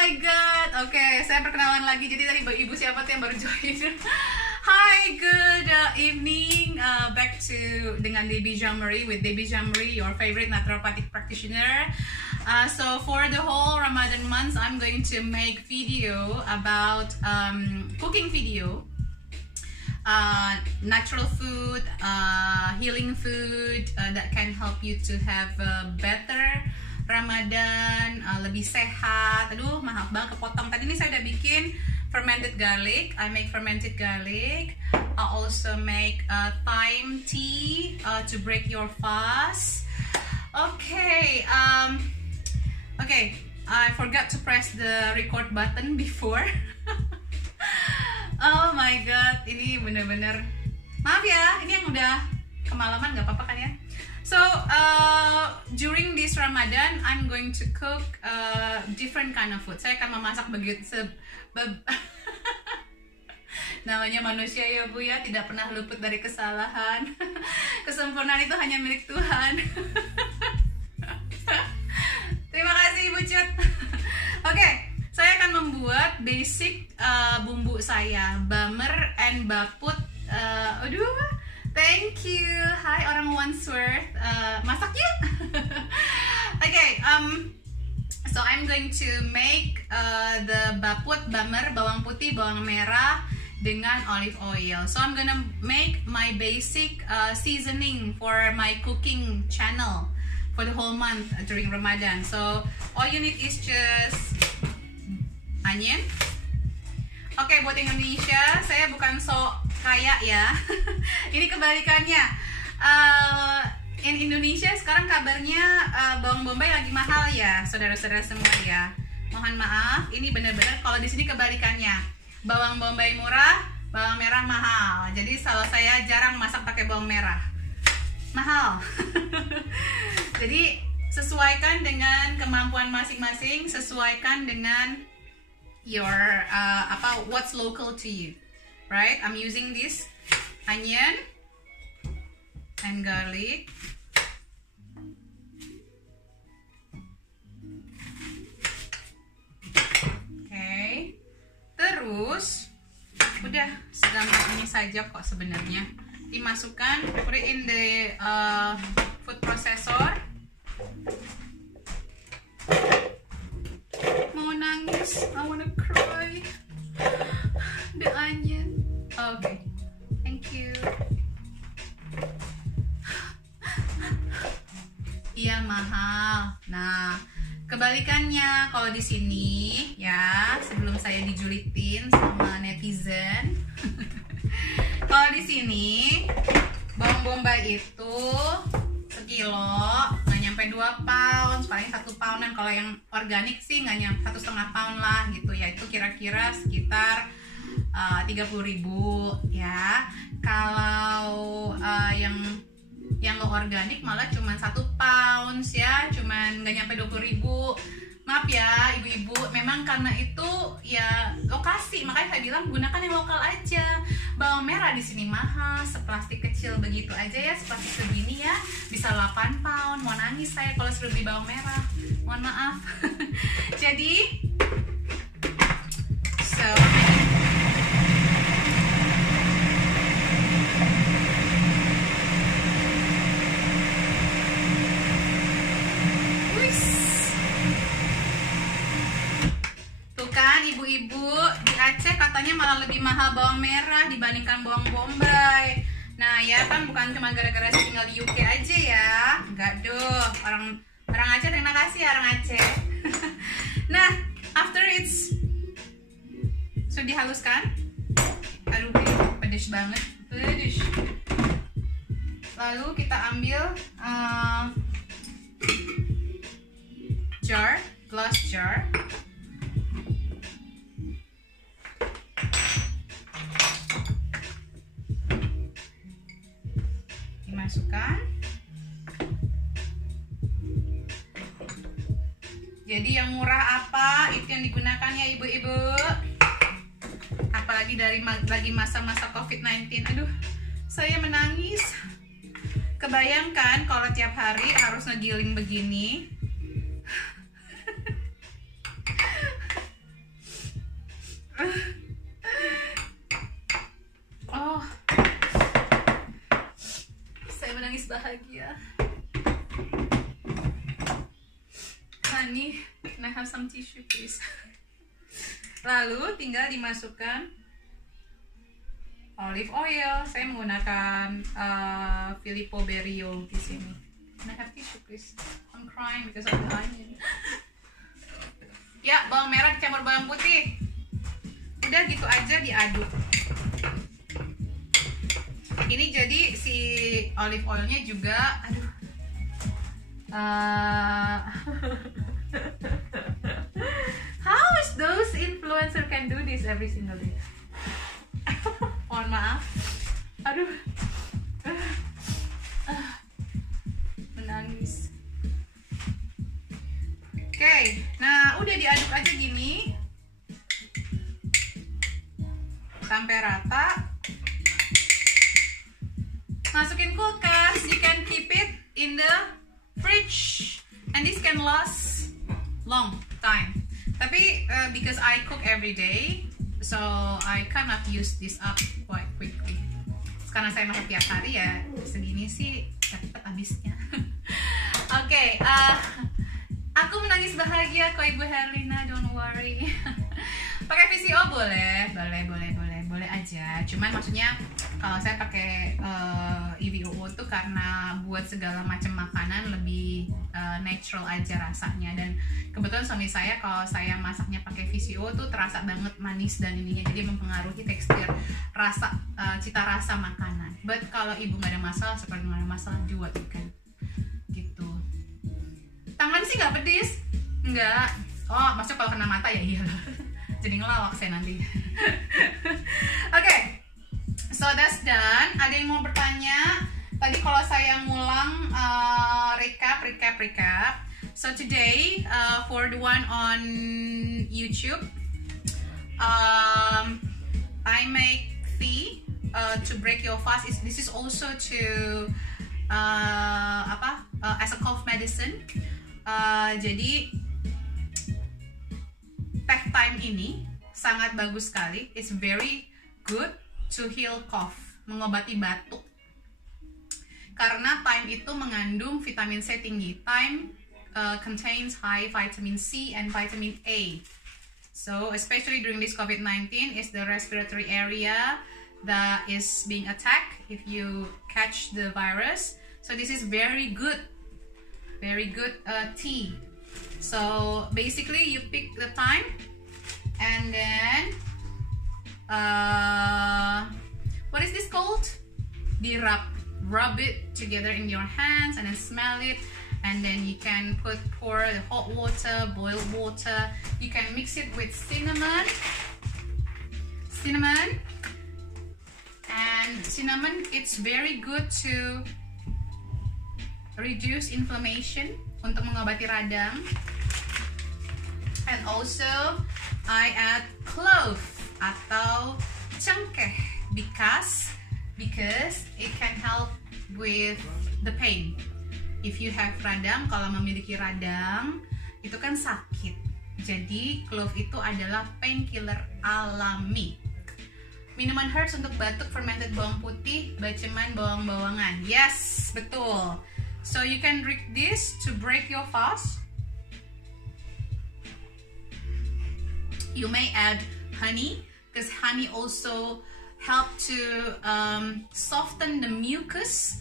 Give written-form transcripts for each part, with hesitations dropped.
my god. Oke, saya perkenalan lagi. Jadi tadi ibu siapa tuh yang baru join? Hi, good evening. Back to dengan Debbie Jean-Marie with Debbie Jean-Marie, your favorite naturopathic practitioner. So for the whole Ramadan month, I'm going to make video about cooking video. Natural food, healing food that can help you to have a better Ramadan, lebih sehat. Aduh, maaf banget kepotong. Tadi ini saya udah bikin fermented garlic. I make fermented garlic. I also make thyme tea to break your fast. Okay, I forgot to press the record button before. Oh my god, ini bener-bener maaf ya, ini yang udah kemalaman nggak apa-apa kan ya. So during this Ramadan, I'm going to cook different kind of food. Saya akan memasak begitu namanya manusia ya Bu ya, tidak pernah luput dari kesalahan. Kesempurnaan itu hanya milik Tuhan. Terima kasih Ibu Cut. Oke, saya akan membuat basic bumbu saya, bamer and baput. Aduh, thank you. Hai orang Wandsworth, masak yuk. Okay, so I'm going to make the baput, bamer, bawang putih, bawang merah dengan olive oil. So I'm gonna make my basic seasoning for my cooking channel for the whole month during Ramadan. So all you need is just onion. Oke, buat Indonesia, saya bukan sok kaya ya. Ini kebalikannya. In Indonesia sekarang kabarnya bawang bombay lagi mahal ya, saudara-saudara semua ya. Mohon maaf, ini benar-benar kalau di sini kebalikannya. Bawang bombay murah, bawang merah mahal. Jadi kalau saya jarang masak pakai bawang merah. Mahal. Jadi sesuaikan dengan kemampuan masing-masing, sesuaikan dengan your what's local to you, right? I'm using this onion and garlic. Okay, terus udah segampang ini saja kok sebenarnya. Dimasukkan, put it in the food processor. Mau nangis, I wanna cry. The onion. Okay, thank you. Iya mahal. Nah, kebalikannya kalau di sini ya, sebelum saya dijulitin sama netizen. Kalau di sini bawang bombay itu sekilo nggak nyampe 2 pound, paling 1 poundan. Kalau yang organik sih nggak nyampe 1,5 pound lah gitu ya. Itu kira-kira sekitar 30.000 ya. Kalau yang lo organik malah cuma 1 pound ya, cuman nggak nyampe 20.000. Maaf ya ibu-ibu, memang karena itu ya lokasi, makanya saya bilang gunakan yang lokal aja. Bawang merah di sini mahal, seplastik kecil begitu aja ya, seplastik segini ya, bisa 8 pound. Mau nangis saya kalau suruh beli bawang merah, mohon maaf. Jadi, so kan ibu-ibu di Aceh katanya malah lebih mahal bawang merah dibandingkan bawang bombay. Nah ya kan bukan cuma gara-gara saya tinggal di UK aja ya, enggak doh, orang Aceh, terima kasih ya orang Aceh. Nah after it's sudah dihaluskan, aduh pedes banget, pedes. Lalu kita ambil glass jar. Dimasukkan. Jadi yang murah apa itu yang digunakan ya ibu-ibu. Apalagi lagi masa-masa COVID-19. Aduh, saya menangis. Kebayangkan kalau tiap hari harus ngegiling begini. Oh, saya menangis bahagia. Honey, can I have some tissue please? Lalu tinggal dimasukkan olive oil. Saya menggunakan Filippo Berio di sini. Can I have tissue please? I'm crying because of the onion. Ya, bawang merah dicampur bawang putih. Udah gitu aja diaduk. Ini jadi si olive oilnya juga, aduh. How is those influencer can do this every single day? Mohon maaf. Aduh. Menangis. Oke, nah udah diaduk aja gini sampai rata. Masukin kulkas. You can keep it in the fridge and this can last long time. Tapi because I cook every day, so I cannot use this up quite quickly. Karena saya masak tiap hari ya, segini sih cepet habisnya. Oke, aku menangis bahagia kok Ibu Herlina, don't worry. Pakai VCO boleh aja. Cuman maksudnya kalau saya pakai EVOO tuh karena buat segala macam makanan lebih natural aja rasanya. Dan kebetulan suami saya kalau saya masaknya pakai VCO tuh terasa banget manis dan ininya, jadi mempengaruhi tekstur rasa, cita rasa makanan. But kalau ibu nggak ada masalah, seperti nggak ada masalah juga kan gitu. Tangan sih nggak pedis, nggak. Oh, maksudnya kalau kena mata ya iya. Jadi ngelawak saya nanti. Oke. So that's done. Ada yang mau bertanya? Tadi kalau saya ngulang recap. So today for the one on YouTube, I make tea to break your fast. This is also to as a cough medicine. Jadi teh time ini sangat bagus sekali. It's very good to heal cough, mengobati batuk. Karena thyme itu mengandung vitamin C tinggi. Thyme contains high vitamin C and vitamin A. So especially during this COVID-19, is the respiratory area that is being attacked if you catch the virus. So this is very good tea. So basically you pick the thyme and then what is this called? Rub it together in your hands and then smell it, and then you can pour the hot water, boiled water. You can mix it with cinnamon, and cinnamon, it's very good to reduce inflammation, untuk mengobati radang. And also I add clove atau cengkeh because it can help with the pain. If you have radang, kalau memiliki radang itu kan sakit. Jadi clove itu adalah painkiller alami. Minuman herbs untuk batuk, fermented bawang putih, baceman, bawang-bawangan. Yes, betul. So you can drink this to break your fast. You may add honey, because honey also help to soften the mucus.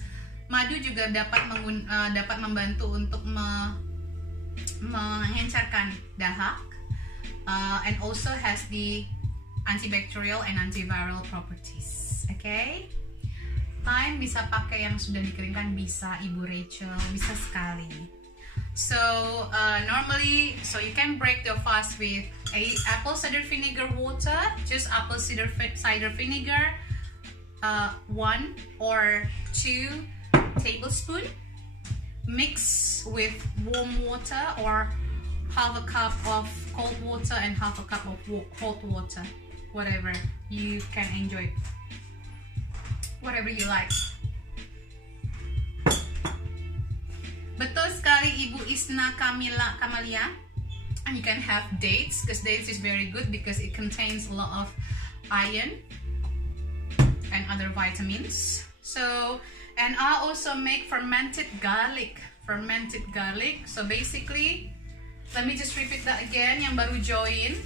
Madu juga dapat membantu untuk mengencarkan dahak, and also has the antibacterial and antiviral properties. Okay? Thyme bisa pakai yang sudah dikeringkan, bisa Ibu Rachel, bisa sekali. So normally, so you can break your fast with apple cider vinegar water, just apple cider vinegar, 1 or 2 tablespoon, mix with warm water or half a cup of cold water and half a cup of hot water, whatever you can enjoy, whatever you like. Betul sekali Ibu Isna Kamalia. And you can have dates, because dates is very good because it contains a lot of iron and other vitamins. So, and I also make fermented garlic. So basically, let me just repeat that again, yang baru join.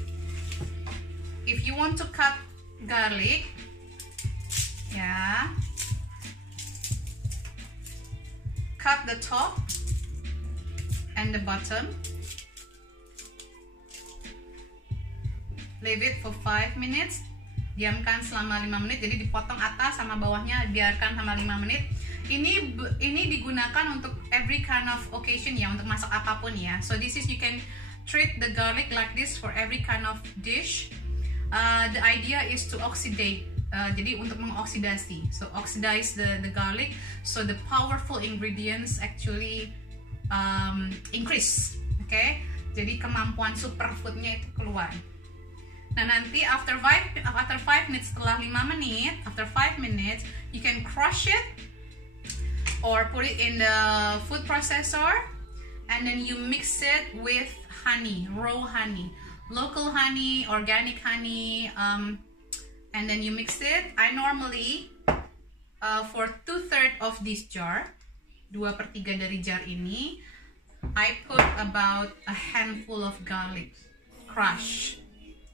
If you want to cut garlic, cut the top and the bottom. Leave it for 5 minutes. Diamkan selama 5 menit. Jadi dipotong atas sama bawahnya, biarkan sama 5 menit. Ini digunakan untuk every kind of occasion ya, untuk masak apapun ya. So this is, you can treat the garlic like this for every kind of dish. The idea is to oxidate. Jadi untuk mengoksidasi. So oxidize the garlic. So the powerful ingredients actually increase. Okay? Jadi kemampuan superfoodnya itu keluar. Nah nanti after 5 minutes, setelah 5 menit, after 5 minutes, you can crush it or put it in the food processor, and then you mix it with honey, raw honey, local honey, organic honey, and then you mix it. I normally for 2/3 of this jar, 2/3 dari jar ini, I put about a handful of garlic crush.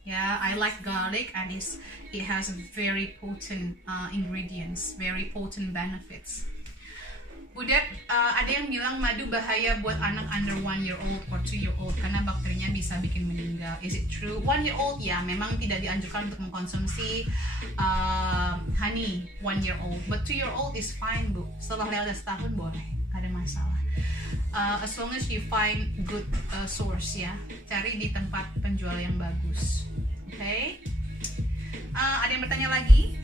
Yeah, I like garlic, and it has very potent ingredients, very potent benefits. Budet, ada yang bilang madu bahaya buat anak under 1 year old or 2 year old karena bakterinya bisa bikin meninggal. Is it true? 1 year old ya, memang tidak dianjurkan untuk mengkonsumsi honey 1 year old. But 2 year old is fine, Bu. Setelah lewat setahun boleh, gak ada masalah. As long as you find good source ya, cari di tempat penjual yang bagus. Okay. Ada yang bertanya lagi?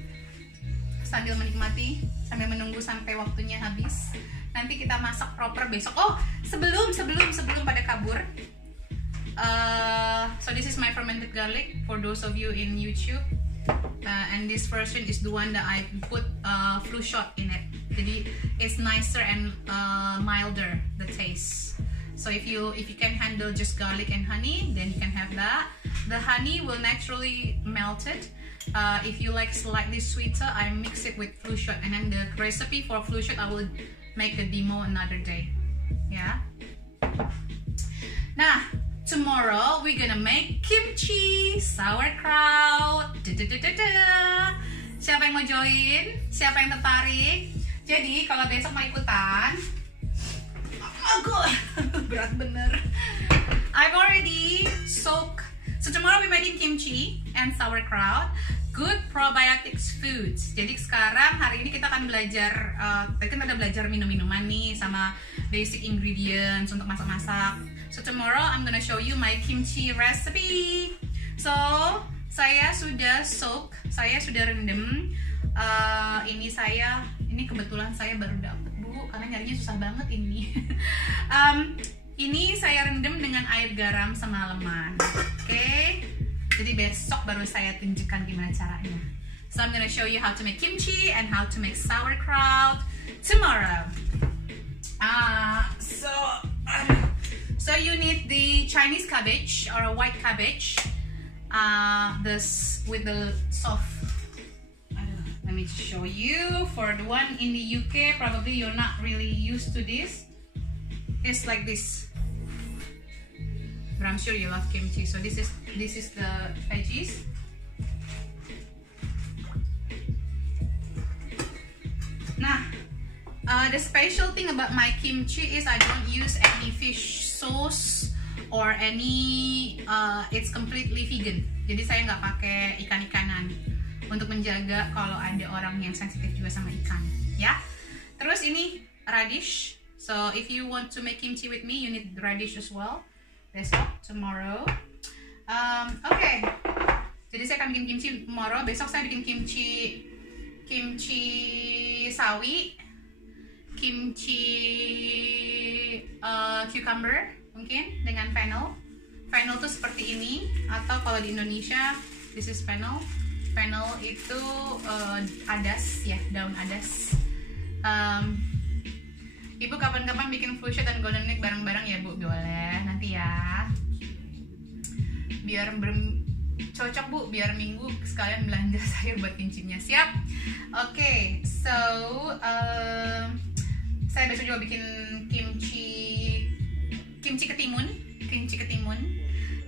Sambil menikmati, sambil menunggu sampai waktunya habis. Nanti kita masak proper besok. Oh, sebelum pada kabur. So this is my fermented garlic for those of you in YouTube. And this version is the one that I put flu shot in it. Jadi it's nicer and milder the taste. So if you can handle just garlic and honey, then you can have that. The honey will naturally melt it. If you like slightly sweeter, I mix it with flu shot, and then the recipe for flu shot I will make the demo another day. Yeah. Nah, tomorrow we're gonna make kimchi, sauerkraut. Siapa yang mau join? Siapa yang tertarik? Jadi kalau besok mau ikutan, berat bener. I've already soaked. So tomorrow we're making kimchi and sauerkraut, good probiotics foods. Jadi sekarang hari ini kita akan belajar, kita ada belajar minum-minuman nih sama basic ingredients untuk masak-masak. So tomorrow I'm gonna show you my kimchi recipe. So saya sudah soak, saya sudah rendam. Ini kebetulan saya baru dapet, Bu, karena nyarinya susah banget ini. Ini saya rendam dengan air garam semalaman. Oke. Jadi besok baru saya tunjukkan gimana caranya. So I'm gonna show you how to make kimchi and how to make sauerkraut tomorrow. So you need the Chinese cabbage or a white cabbage. This with the soft. Let me show you. For the one in the UK, probably you're not really used to this. It's like this. But I'm sure you love kimchi. So this is the veggies. Nah, the special thing about my kimchi is I don't use any fish sauce or any. It's completely vegan. Jadi saya nggak pakai ikan-ikanan untuk menjaga kalau ada orang yang sensitif juga sama ikan, ya. Terus ini radish. So if you want to make kimchi with me, you need radish as well. Besok, tomorrow. Okay. Jadi saya akan bikin kimchi tomorrow. Besok saya bikin kimchi sawi, kimchi cucumber mungkin dengan fennel. Fennel tuh seperti ini, atau kalau di Indonesia this is fennel. Fennel itu adas ya, daun adas. Ibu kapan-kapan bikin flu shot dan golden egg bareng-bareng ya, Bu? Boleh, nanti ya. biar cocok Bu, biar minggu sekalian belanja sayur buat kimchinya. Siap? Oke, so saya besok juga bikin kimchi ketimun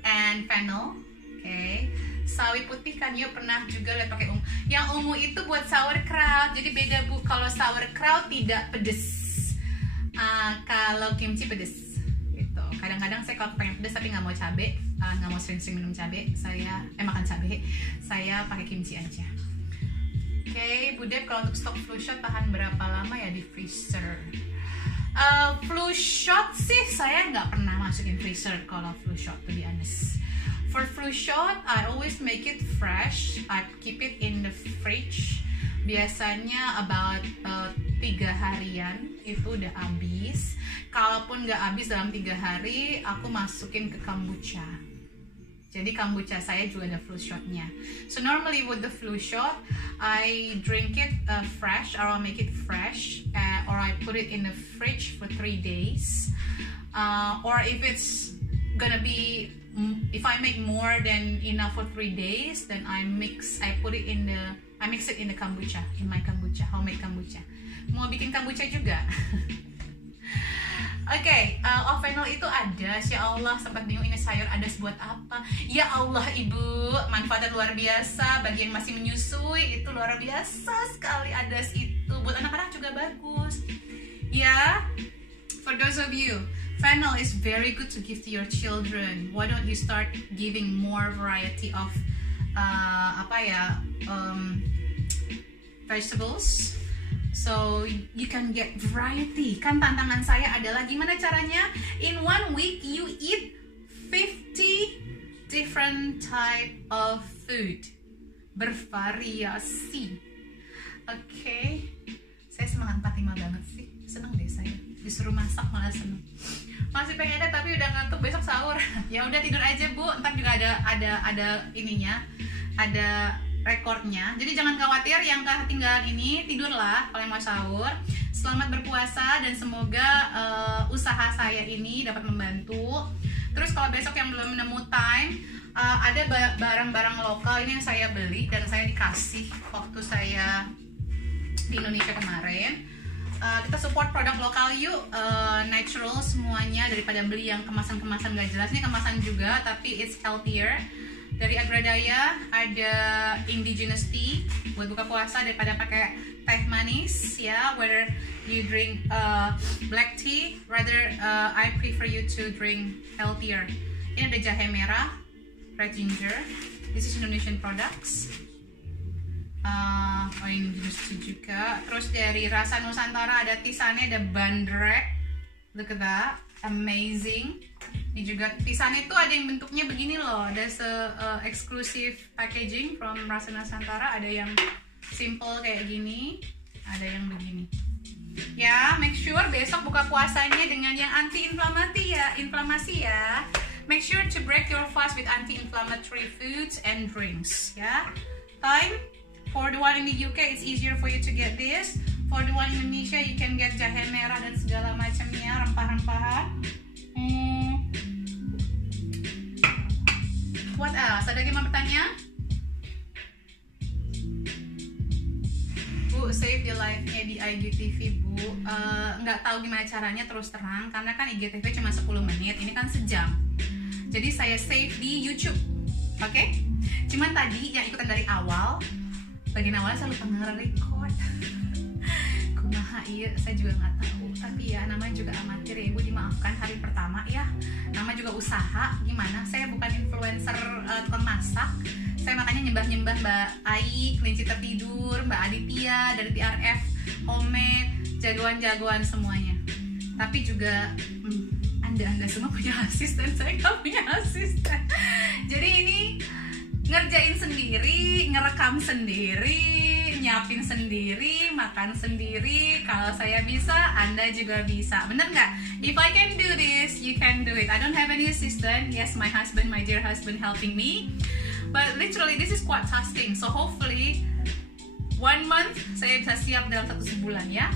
and fennel. Oke. Sawi putih kan yuk pernah juga lihat pakai ungu. Yang ungu itu buat sauerkraut. Jadi beda Bu, kalau sauerkraut tidak pedes. Kalau kimchi pedes. Gitu. Kadang-kadang saya kalau pengen pedes tapi nggak mau cabe, nggak mau sering-sering minum cabe, saya makan cabe, saya pakai kimchi aja. Oke, Bu Dep, kalau untuk stok flu shot tahan berapa lama ya di freezer? Flu shot sih saya nggak pernah masukin freezer kalau flu shot, to be honest. For flu shot, I always make it fresh. I keep it in the fridge. Biasanya about 3 harian itu udah habis. Kalaupun nggak habis dalam 3 hari, aku masukin ke kombucha. Jadi kombucha saya juga ada flu shotnya. So normally with the flu shot, I drink it fresh, or I make it fresh, or I put it in the fridge for 3 days. Or if it's gonna be, if I make more than enough for 3 days, then I mix it in the kombucha, in my kombucha, homemade kombucha. Mau bikin kombucha juga. Oke, fennel itu ada. Ya Allah, sempat bingung ini sayur adas buat apa. Ya Allah Ibu, manfaatnya luar biasa. Bagi yang masih menyusui itu luar biasa sekali adas itu. Buat anak-anak juga bagus. Ya, for those of you, fennel is very good to give to your children. Why don't you start giving more variety of vegetables? So you can get variety. Kan tantangan saya adalah gimana caranya in 1 week you eat 50 different type of food. Bervariasi. Oke. Saya semangat 45 banget sih. Seneng deh saya. Disuruh masak malah seneng. Masih pengen ada tapi udah ngantuk besok sahur. Ya udah tidur aja Bu. Ntar juga ada ininya. Ada rekornya. Jadi jangan khawatir yang ketinggalan ini, tidurlah kalau mau sahur. Selamat berpuasa dan semoga usaha saya ini dapat membantu. Terus kalau besok yang belum nemu time, ada barang-barang lokal ini yang saya beli dan saya dikasih waktu saya di Indonesia kemarin. Kita support produk lokal yuk, natural semuanya daripada beli yang kemasan-kemasan gak jelas. Ini kemasan juga tapi it's healthier. Dari Agradaya ada indigenous tea buat buka puasa daripada pakai teh manis ya. Whether you drink black tea, rather I prefer you to drink healthier. Ini ada jahe merah, red ginger. This is Indonesian products. Indigenous tea juga. Terus dari Rasa Nusantara ada tisane, ada bandrek. Look at that, amazing. Ini juga pisan itu ada yang bentuknya begini loh, ada exclusive packaging from Rasa Nusantara, ada yang simple kayak gini, ada yang begini. Ya, make sure besok buka puasanya dengan yang inflamasi ya. Make sure to break your fast with anti-inflammatory foods and drinks ya. Time for the one in the UK, it's easier for you to get this. For the one in Indonesia, you can get jahe merah dan segala macamnya, rempah-rempahan. What else? Ada yang mau bertanya? Bu, save the live-nya di IGTV Bu. Nggak tahu gimana caranya terus terang, karena kan IGTV cuma 10 menit, ini kan sejam. Jadi saya save di YouTube, oke? Cuman tadi yang ikutan dari awal, bagian awalnya saya lupa nge-record. Kumaha iya, saya juga nggak tahu. Tapi ya namanya juga amatir ya Ibu, dimaafkan hari pertama ya. Nama juga usaha, gimana? Saya bukan influencer tukang masak. Saya makanya nyembah-nyembah Mbak Ai, Kelinci Tertidur, Mbak Aditya dari TRF Homemade, jagoan-jagoan semuanya. Tapi juga Anda semua punya asisten, saya nggak punya asisten. Jadi ini ngerjain sendiri, ngerekam sendiri, nyiapin sendiri, makan sendiri. Kalau saya bisa, Anda juga bisa. Bener nggak? If I can do this, you can do it. I don't have any assistant. Yes, my husband, my dear husband helping me. But literally this is quite tasking. So hopefully 1 month saya bisa siap dalam 1 bulan ya.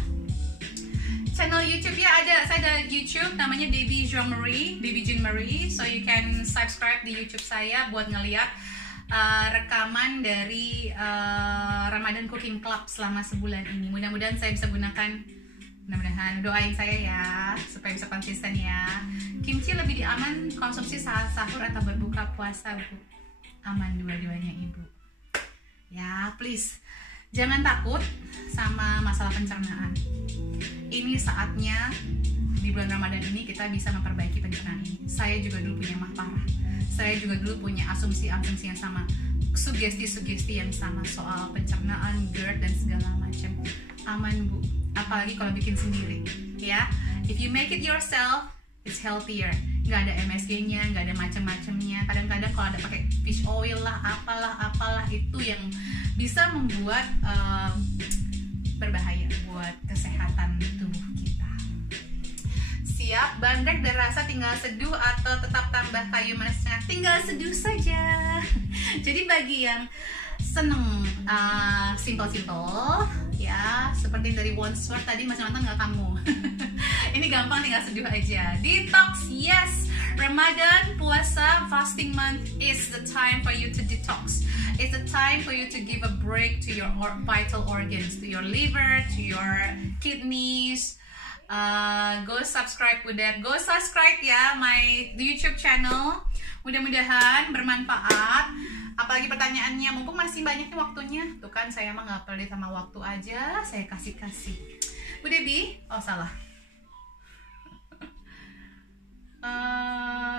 channel YouTube ya, saya ada YouTube namanya Debbie Jean Marie, so you can subscribe di YouTube saya buat ngeliat rekaman dari Ramadan Cooking Club selama sebulan ini. Mudah-mudahan saya bisa gunakan, mudah-mudahan doain saya ya supaya bisa konsisten ya. Kimchi lebih diaman konsumsi saat sahur atau berbuka puasa, Bu? Aman dua-duanya, Ibu. Ya, please jangan takut sama masalah pencernaan. Ini saatnya di bulan Ramadan ini kita bisa memperbaiki pencernaan ini. Saya juga dulu punya mah parah. Saya juga dulu punya asumsi-asumsi yang sama, sugesti-sugesti yang sama soal pencernaan, GERD dan segala macam. Aman, Bu. Apalagi kalau bikin sendiri, ya. If you make it yourself, it's healthier. Nggak ada MSG-nya, nggak ada macam-macamnya. Kadang-kadang kalau ada pakai fish oil lah, apalah itu yang bisa membuat berbahaya buat kesehatan tubuh kita. Siap, bandrek dan rasa tinggal seduh atau tetap tambah kayu manisnya? Tinggal seduh saja. Jadi bagi yang seneng simple-simple ya, seperti dari Wandsworth tadi masih nonton nggak kamu? Ini gampang, tinggal seduh aja. Detox, yes. Ramadan, puasa, fasting month is the time for you to detox. It's the time for you to give a break to your vital organs, to your liver, to your kidneys. Go subscribe with that. Go subscribe ya my YouTube channel. Mudah-mudahan bermanfaat. Apalagi pertanyaannya, mumpung masih banyak nih waktunya. Tuh kan, saya mah nggak peduli sama waktu aja, saya kasih. Bu Debbie, oh salah.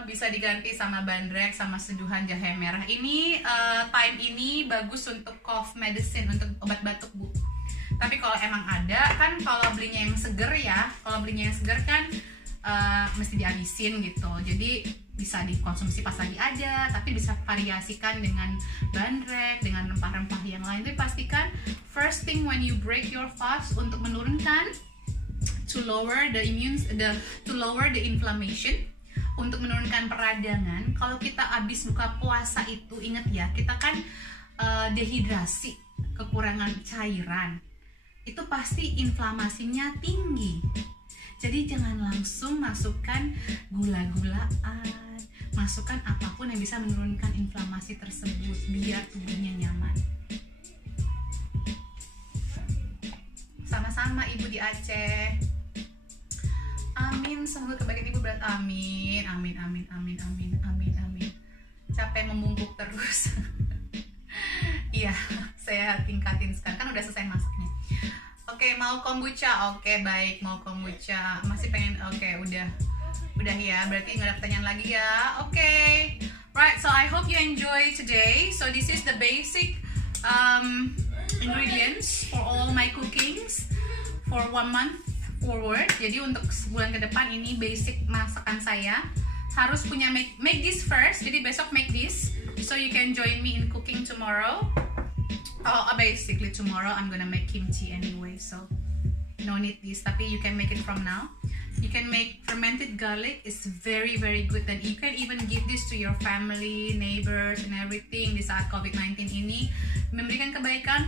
Bisa diganti sama bandrek sama seduhan jahe merah. Ini time ini bagus untuk cough medicine, untuk obat batuk, Bu. Tapi kalau emang ada kan, kalau belinya yang seger ya, kan mesti dihabisin gitu. Jadi bisa dikonsumsi pas lagi aja, tapi bisa variasikan dengan bandrek, dengan rempah-rempah yang lain. Tapi pastikan first thing when you break your fast untuk menurunkan, to lower the inflammation, untuk menurunkan peradangan. Kalau kita habis buka puasa itu, ingat ya, kita kan dehidrasi, kekurangan cairan, itu pasti inflamasinya tinggi. Jadi jangan langsung masukkan gula-gulaan, masukkan apapun yang bisa menurunkan inflamasi tersebut biar tubuhnya nyaman. Sama-sama Ibu di Aceh. Amin, semoga kebaikan Ibu berat. Amin. Capek membungkuk terus. Iya, saya tingkatin sekarang, kan udah selesai masaknya. Oke, mau kombucha. Oke, baik, mau kombucha. Masih pengen, oke, udah ya, berarti nggak ada pertanyaan lagi ya. Oke, right, so I hope you enjoy today. So this is the basic ingredients for all my cookings for 1 month forward. Jadi untuk sebulan ke depan ini basic masakan saya. Harus punya make this first. Jadi besok make this, so you can join me in cooking tomorrow. Basically tomorrow I'm gonna make kimchi anyway, so no need this. Tapi you can make it from now. You can make fermented garlic. It's very good, and you can even give this to your family, neighbors, and everything di saat COVID-19 ini. Memberikan kebaikan,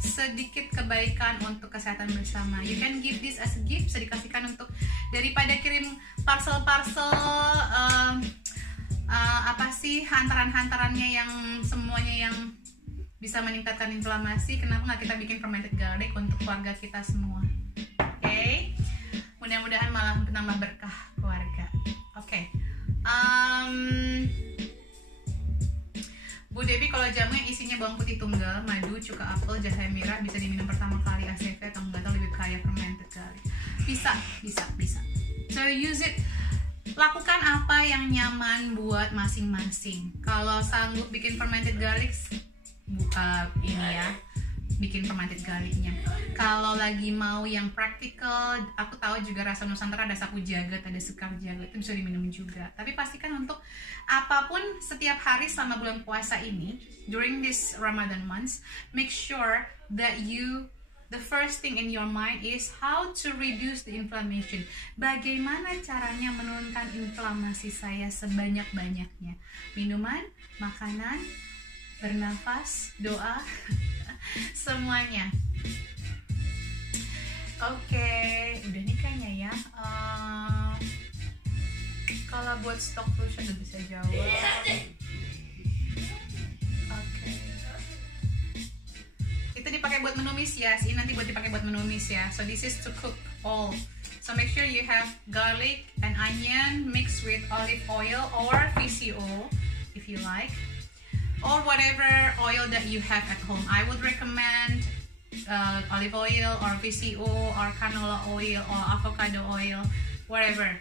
sedikit kebaikan untuk kesehatan bersama. You can give this as a gift, bisa dikasihkan untuk, daripada kirim parcel-parcel hantaran-hantarannya yang semuanya yang bisa meningkatkan inflamasi. Kenapa nggak kita bikin fermented garlic untuk keluarga kita semua? Oke, mudah-mudahan malah menambah berkah keluarga. Oke. Bu Debbie, kalau jamu yang isinya bawang putih tunggal, madu, cuka apel, jahe merah bisa diminum pertama kali ACV atau enggak, atau lebih kaya fermented garlic? Bisa. So use it. Lakukan apa yang nyaman buat masing-masing. Kalau sanggup bikin fermented garlic, buka ini ya, bikin fermented garlicnya. Kalau lagi mau yang praktikal, aku tahu juga rasa Nusantara ada sapu jagat, ada sekar jagat, itu bisa diminum juga. Tapi pastikan untuk apapun setiap hari selama bulan puasa ini, during this Ramadan months, make sure that the first thing in your mind is how to reduce the inflammation. Bagaimana caranya menurunkan inflamasi saya sebanyak-banyaknya? Minuman, makanan, bernafas, doa, semuanya. Oke, udah nih kayaknya ya. Kalau buat stock solution udah bisa jawab. Oke. Itu dipakai buat menumis ya, sih nanti buat dipakai buat menumis ya. So this is to cook all. So make sure you have garlic and onion mixed with olive oil or VCO if you like, or whatever oil that you have at home. I would recommend olive oil or VCO or canola oil or avocado oil, whatever.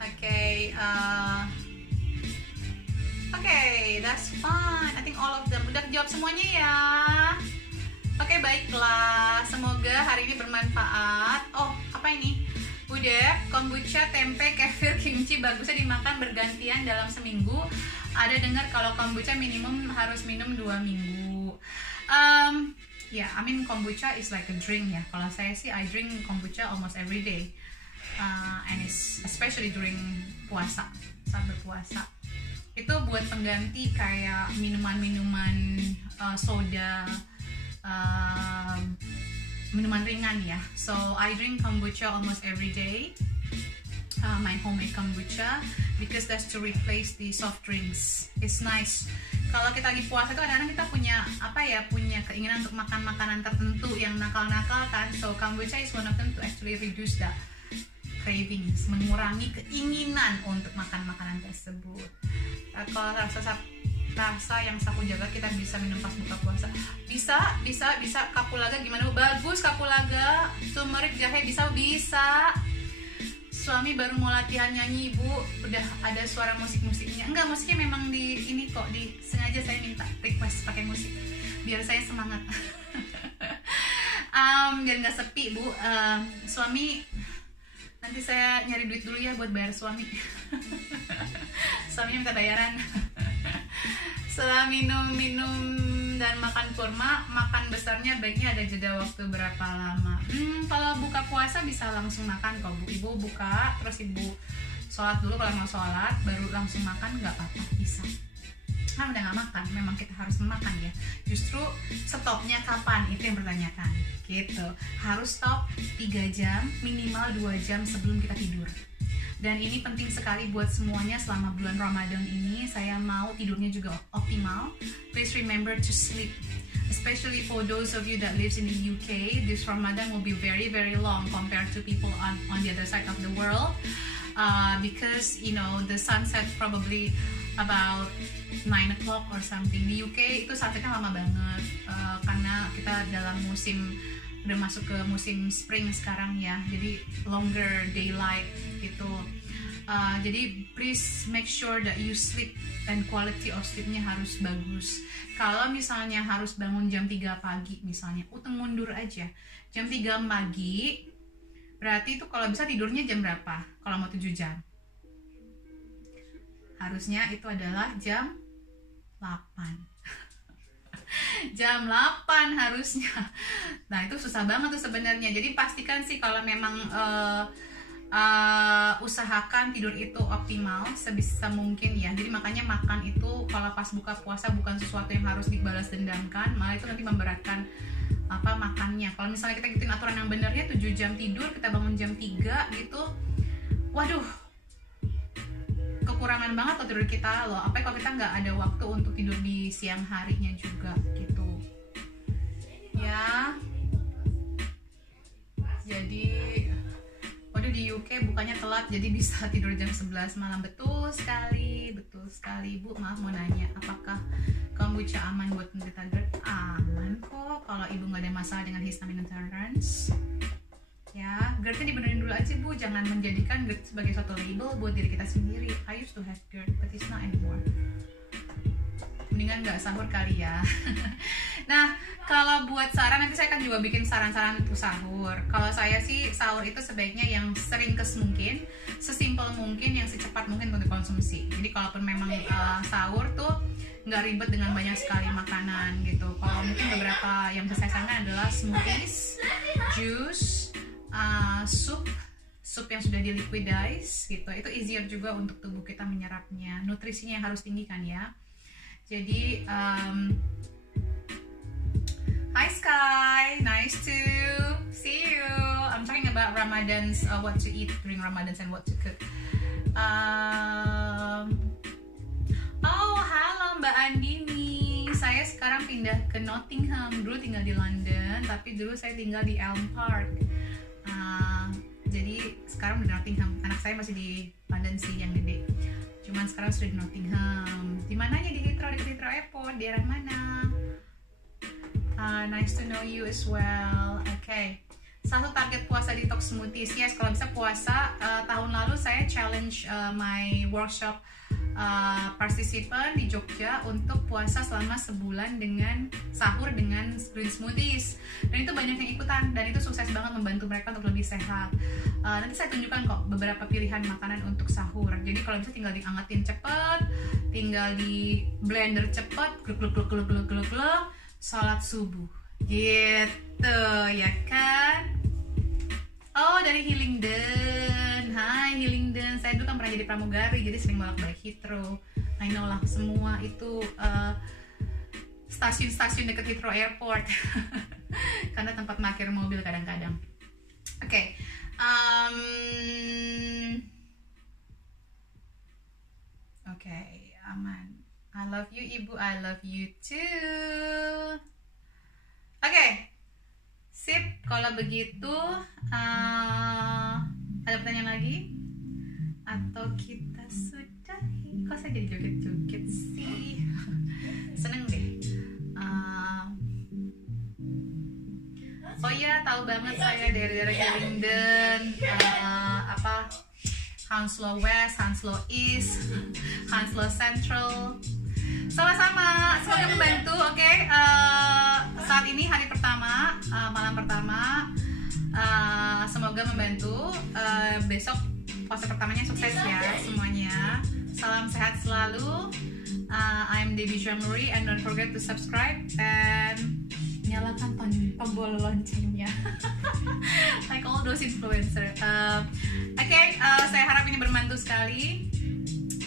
Okay, okay, that's fine. I think all of them udah jawab semuanya ya. Oke, baiklah. Semoga hari ini bermanfaat. Oh, apa ini? Udah, kombucha, tempe, kefir, kimchi bagusnya dimakan bergantian dalam seminggu. Ada dengar kalau kombucha minimum harus minum 2 minggu. Yeah, I mean kombucha is like a drink ya. Kalau saya sih I drink kombucha almost every day. And it's especially during puasa, saat berpuasa. Itu buat pengganti kayak minuman-minuman soda, minuman ringan ya. So I drink kombucha almost every day, my homemade kombucha, because that's to replace the soft drinks. It's nice. Kalau kita lagi puasa itu kadang-kadang kita punya apa ya, punya keinginan untuk makan makanan tertentu yang nakal-nakal kan. So kombucha is one of them to actually reduce that cravings, mengurangi keinginan untuk makan makanan tersebut. Kalau rasa yang sapu jaga kita bisa minum pas buka puasa. Bisa. Kapulaga gimana? Bagus kapulaga. Turmeric, jahe bisa. Suami baru mau latihan nyanyi, Ibu. Udah ada suara musik-musiknya. Enggak, musiknya memang di ini kok, sengaja saya minta request pakai musik biar saya semangat. Biar nggak sepi, Bu. Suami nanti saya nyari duit dulu ya buat bayar suami. Suaminya minta bayaran. Setelah minum dan makan kurma, makan besarnya baiknya ada jeda waktu berapa lama? Kalau buka puasa bisa langsung makan kok, Bu. Ibu buka, terus Ibu sholat dulu kalau mau sholat, baru langsung makan, nggak apa-apa, bisa. Kan udah nggak makan, memang kita harus memakan ya. Justru stopnya kapan? Itu yang bertanyakan. Gitu. Harus stop 3 jam, minimal 2 jam sebelum kita tidur. Dan ini penting sekali buat semuanya selama bulan Ramadan ini. Saya mau tidurnya juga optimal. Please remember to sleep. Especially for those of you that lives in the UK, this Ramadan will be very, very long compared to people on the other side of the world. Because, you know, the sunset probably about 9 o'clock or something. Di UK itu sunsetnya lama banget. Karena kita dalam udah masuk ke musim spring sekarang ya, jadi longer daylight gitu. Jadi please make sure that you sleep and quality of sleepnya harus bagus. Kalau misalnya harus bangun jam 3 pagi misalnya, mundur aja jam 3 pagi, berarti itu kalau bisa tidurnya jam berapa? Kalau mau 7 jam harusnya itu adalah jam 8. Jam 8 harusnya. Nah itu susah banget tuh sebenarnya. Jadi pastikan sih kalau memang usahakan tidur itu optimal sebisa mungkin ya. Jadi makanya makan itu kalau pas buka puasa bukan sesuatu yang harus dibalas dendamkan, malah itu nanti memberatkan makannya. Kalau misalnya kita ngikutin aturan yang benernya 7 jam tidur, kita bangun jam 3 gitu, waduh, kekurangan banget kalau tidur kita loh. Apa kalau kita nggak ada waktu untuk tidur di siang harinya juga gitu ya. Jadi waduh, di UK bukannya telat jadi bisa tidur jam 11 malam. Betul sekali Bu. Maaf mau nanya, apakah kombucha aman buat penderita GERD? Aman kok kalau Ibu nggak ada masalah dengan histamine intolerance ya. GERD-nya dibenerin dulu aja Bu, jangan menjadikan GERD sebagai suatu label buat diri kita sendiri. I used to have GERD but it's not anymore. Mendingan nggak sahur kali ya. Nah kalau buat saran, nanti saya akan juga bikin saran-saran untuk sahur. Kalau saya sih sahur itu sebaiknya yang seringkes mungkin, sesimpel mungkin, yang secepat mungkin untuk dikonsumsi. Jadi kalaupun memang sahur tuh nggak ribet dengan banyak sekali makanan gitu. Kalau mungkin beberapa yang bisa saya sarankan adalah smoothies, juice, sup yang sudah di liquidize gitu. Itu easier juga untuk tubuh kita menyerapnya. Nutrisinya yang harus tinggi kan ya. Jadi Hi Sky, nice to see you. I'm talking about Ramadan's, what to eat during Ramadan and what to cook. Oh, halo Mbak Andini. Saya sekarang pindah ke Nottingham. Dulu tinggal di London, tapi dulu saya tinggal di Elm Park. Jadi sekarang di Nottingham. Anak saya masih di London sih, yang gede. Cuman sekarang sudah di Nottingham. Di mananya? Di Heathrow, di Heathrow Airport. Di arah mana? Nice to know you as well. Okay. Satu target puasa detox smoothies. Yes, kalau bisa puasa. Tahun lalu saya challenge my workshop participant di Jogja untuk puasa selama sebulan dengan sahur dengan green smoothies. Dan itu banyak yang ikutan dan itu sukses banget membantu mereka untuk lebih sehat. Nanti saya tunjukkan kok beberapa pilihan makanan untuk sahur. Jadi kalau bisa tinggal diangetin cepet, tinggal di blender cepet, gluk, salat subuh gitu ya kan. Oh, dari Hillingdon. Hai Hillingdon, saya dulu kan pernah jadi pramugari, jadi sering bolak-balik Heathrow. I know lah, semua itu stasiun-stasiun dekat Heathrow Airport. Karena tempat parkir mobil kadang-kadang. Oke. Oke, aman. I love you Ibu, I love you too. Oke, sip. Kalau begitu, ada pertanyaan lagi? Atau kita sudahi? Kok saya jadi joget-joget sih? Seneng deh. Oh iya, tahu banget saya dari daerah Hillingdon. Hounslow West, Hounslow East, Hounslow Central. Sama-sama, semoga membantu. Oke. Saat ini hari pertama, malam pertama, semoga membantu. Besok puasa pertamanya sukses ya semuanya. Salam sehat selalu. I'm Debbie Jamuri, and don't forget to subscribe and nyalakan tombol loncengnya. Like all those influencer. Oke, saya harap ini bermantu sekali.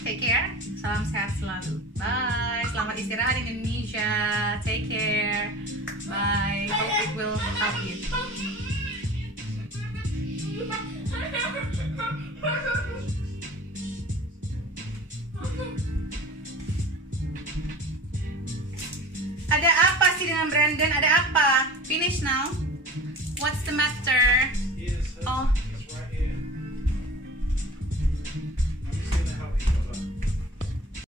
Take care, salam sehat selalu. Bye, selamat istirahat di Indonesia. Take care. Bye, hope it will help you. Ada apa sih dengan Brandon? Ada apa? Finish now? What's the matter? Oh.